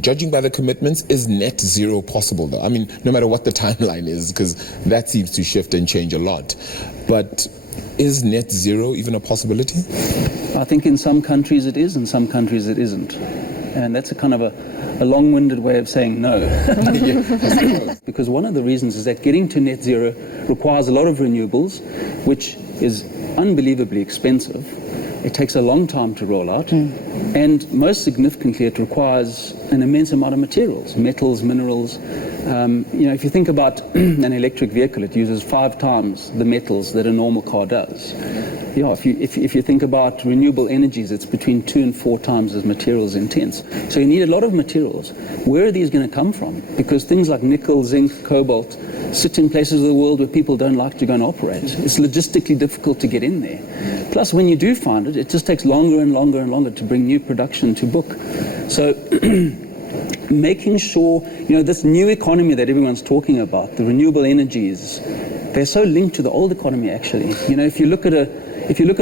Judging by the commitments, is net zero possible though? I mean, no matter what the timeline is, because that seems to shift and change a lot. But is net zero even a possibility? I think in some countries it is, in some countries it isn't. And that's a kind of a long-winded way of saying no. Because one of the reasons is that getting to net zero requires a lot of renewables, which is unbelievably expensive. It takes a long time to roll out. And most significantly, it requires an immense amount of materials, metals, minerals. If you think about an electric vehicle, it uses 5 times the metals that a normal car does. If you think about renewable energies, it's between 2 and 4 times as materials intense. So you need a lot of materials. Where are these going to come from? Because things like nickel, zinc, cobalt sit in places of the world where people don't like to go and operate. It's logistically difficult to get in there. Plus, when you do find it, it just takes longer and longer and longer to bring new production to book. So making sure, this new economy that everyone's talking about, the renewable energies, they're so linked to the old economy, actually. If you look at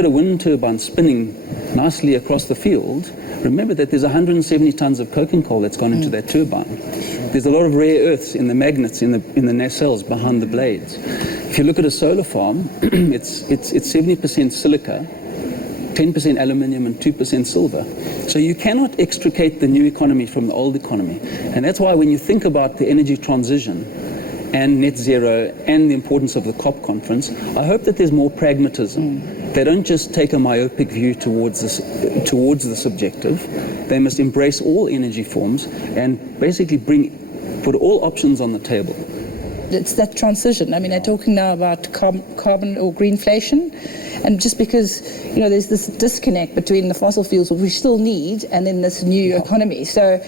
a wind turbine spinning nicely across the field, remember that there's 170 tons of coking coal that's gone into that turbine. There's a lot of rare earths in the magnets in the nacelles behind the blades. If you look at a solar farm, it's 70% silica, 10% aluminium and 2% silver. So you cannot extricate the new economy from the old economy. And that's why when you think about the energy transition and net zero and the importance of the COP conference, I hope that there's more pragmatism. They don't just take a myopic view towards this objective. They must embrace all energy forms and basically put all options on the table. It's that transition. I mean, they're talking now about carbon or greenflation, and just because there's this disconnect between the fossil fuels, which we still need, and then this new economy. So,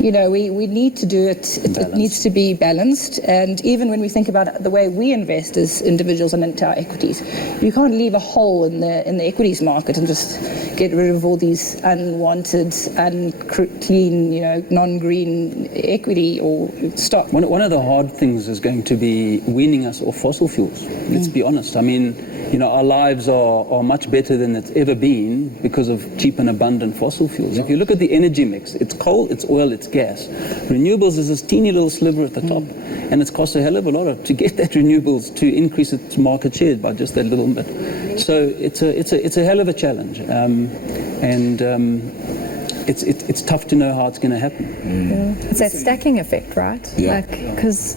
we need to do it. It needs to be balanced. And even when we think about the way we invest as individuals and into our equities, you can't leave a hole in the equities market and just get rid of all these unwanted, unclean, non-green equity or stock. One of the hard things is going to be weaning us off fossil fuels. Let's be honest. I mean, our lives are much better than it's ever been because of cheap and abundant fossil fuels. If you look at the energy mix, it's coal, it's oil, it's gas. Renewables is this teeny little sliver at the top, and it's cost a hell of a lot to get that renewables to increase its market share by just that little bit. So it's a hell of a challenge, it's tough to know how it's going to happen. It's that stacking effect, right? Because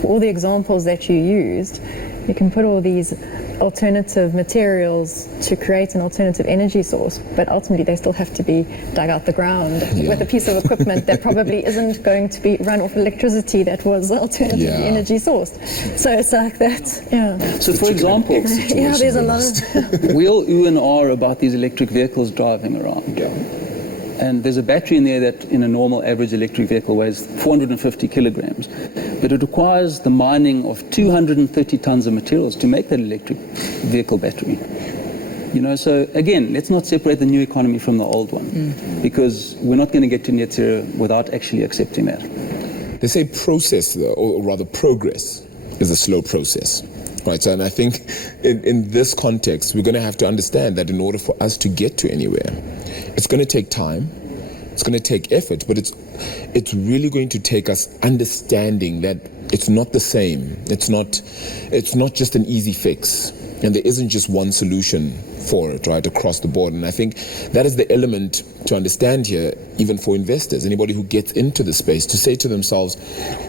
for all the examples that you used, you can put all these alternative materials to create an alternative energy source, but ultimately they still have to be dug out the ground with a piece of equipment that probably isn't going to be run off electricity that was alternative energy sourced. So it's like that, So for example, there's a lot of... we all ooh and ah about these electric vehicles driving around. And there's a battery in there that in a normal average electric vehicle weighs 450 kilograms. But it requires the mining of 230 tons of materials to make that electric vehicle battery. So again, let's not separate the new economy from the old one, because we're not going to get to net zero without actually accepting that. They say process, or rather progress, is a slow process. Right, so, and I think in this context, we're going to have to understand that in order for us to get to anywhere, it's going to take time, it's going to take effort, but it's really going to take us understanding that it's not the same. It's not just an easy fix, and there isn't just one solution for it, right, across the board. And I think that is the element to understand here, even for investors, anybody who gets into the space, to say to themselves,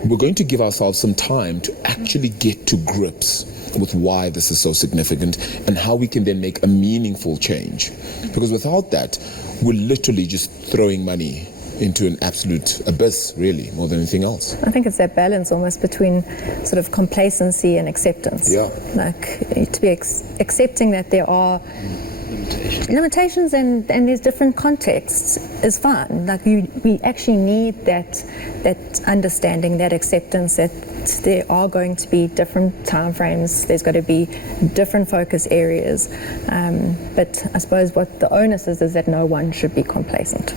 we're going to give ourselves some time to actually get to grips with why this is so significant and how we can then make a meaningful change. Because without that, we're literally just throwing money into an absolute abyss, really, more than anything else. I think it's that balance almost between sort of complacency and acceptance. Like to be accepting that there are limitations and there's different contexts is fine. Like we actually need that understanding, that acceptance that there are going to be different time frames, there's got to be different focus areas, but I suppose what the onus is that no one should be complacent.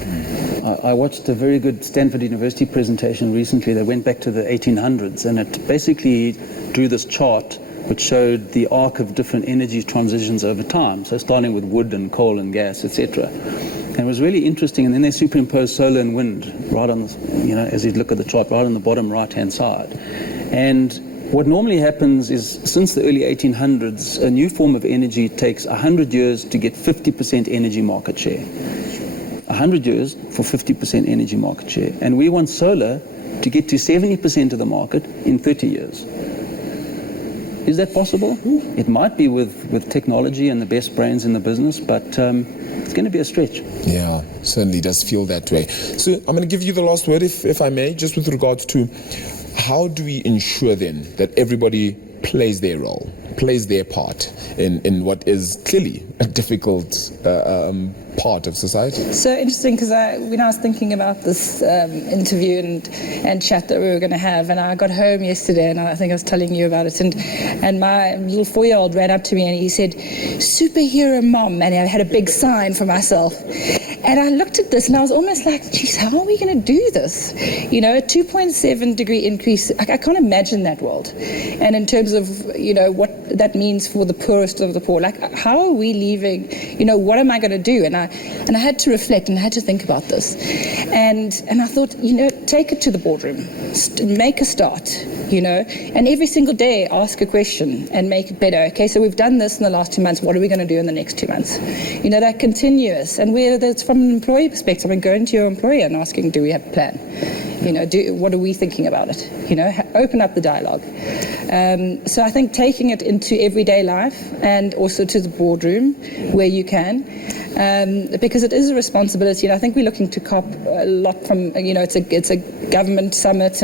I watched a very good Stanford University presentation recently that went back to the 1800s, and it basically drew this chart which showed the arc of different energy transitions over time, so starting with wood and coal and gas, etc. And it was really interesting. And then they superimposed solar and wind right on the, as you look at the chart, right on the bottom right-hand side. And what normally happens is, since the early 1800s, a new form of energy takes 100 years to get 50% energy market share. 100 years for 50% energy market share. And we want solar to get to 70% of the market in 30 years. Is that possible? It might be with technology and the best brains in the business, but it's going to be a stretch. Yeah, certainly does feel that way. So I'm going to give you the last word, if I may, just with regards to how do we ensure then that everybody plays their role, plays their part in what is clearly a difficult part of society. So interesting, because when I was thinking about this interview and chat that we were going to have, and I got home yesterday, and I think I was telling you about it, and my little 4-year-old ran up to me and he said, "Superhero mom," and I had a big sign for myself. And I looked at this and I was almost like, geez, how are we going to do this? A 2.7 degree increase, I can't imagine that world. And in terms of, what that means for the poorest of the poor, like, how are we leaving, what am I going to do? And I had to reflect and I had to think about this. And I thought, take it to the boardroom, make a start, and every single day ask a question and make it better. Okay, so we've done this in the last 2 months, what are we going to do in the next 2 months? That continuous, and whether it's from an employee perspective, and going to your employer and asking, do we have a plan? What are we thinking about it? Open up the dialogue. So I think taking it into everyday life and also to the boardroom where you can, because it is a responsibility. And I think we're looking to COP a lot from, it's a government summit,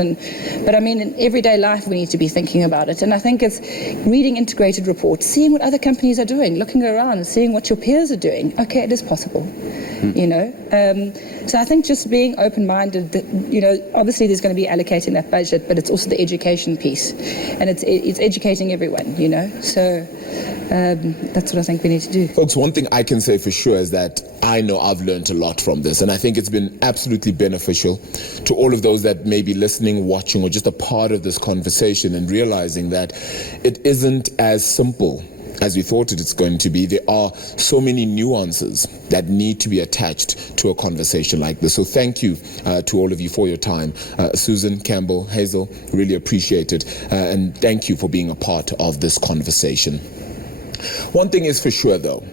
but I mean, in everyday life we need to be thinking about it. And I think it's reading integrated reports, seeing what other companies are doing, looking around, seeing what your peers are doing. Okay, it is possible. So I think just being open-minded, that, obviously there's going to be allocating that budget, but it's also the education piece, and it's educating everyone, so that's what I think we need to do. Folks, one thing I can say for sure is that I know I've learned a lot from this, and I think it's been absolutely beneficial to all of those that may be listening, watching, or just a part of this conversation, and realizing that it isn't as simple as we thought it's going to be. There are so many nuances that need to be attached to a conversation like this. So thank you to all of you for your time. Susan, Campbell, Hazel, really appreciate it. And thank you for being a part of this conversation. One thing is for sure, though,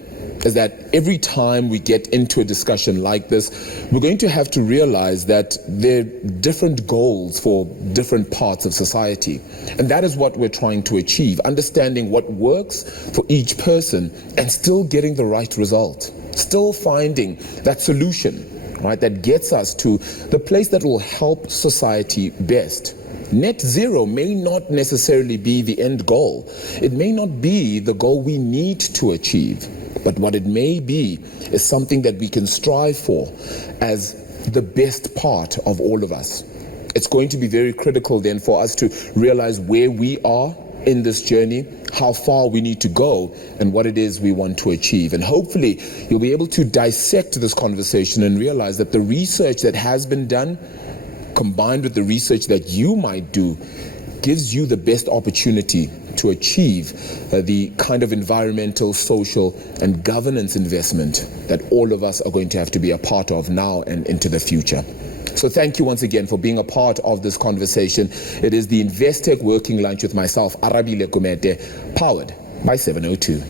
is that every time we get into a discussion like this, we're going to have to realize that there are different goals for different parts of society. And that is what we're trying to achieve, understanding what works for each person and still getting the right result, still finding that solution, right, that gets us to the place that will help society best. Net zero may not necessarily be the end goal. It may not be the goal we need to achieve. But what it may be is something that we can strive for as the best part of all of us. It's going to be very critical then for us to realize where we are in this journey, how far we need to go, and what it is we want to achieve. And hopefully you'll be able to dissect this conversation and realize that the research that has been done, combined with the research that you might do, gives you the best opportunity to achieve the kind of environmental, social, and governance investment that all of us are going to have to be a part of now and into the future. So thank you once again for being a part of this conversation. It is the Investec Working Lunch with myself, Arabile Gumede, powered by 702.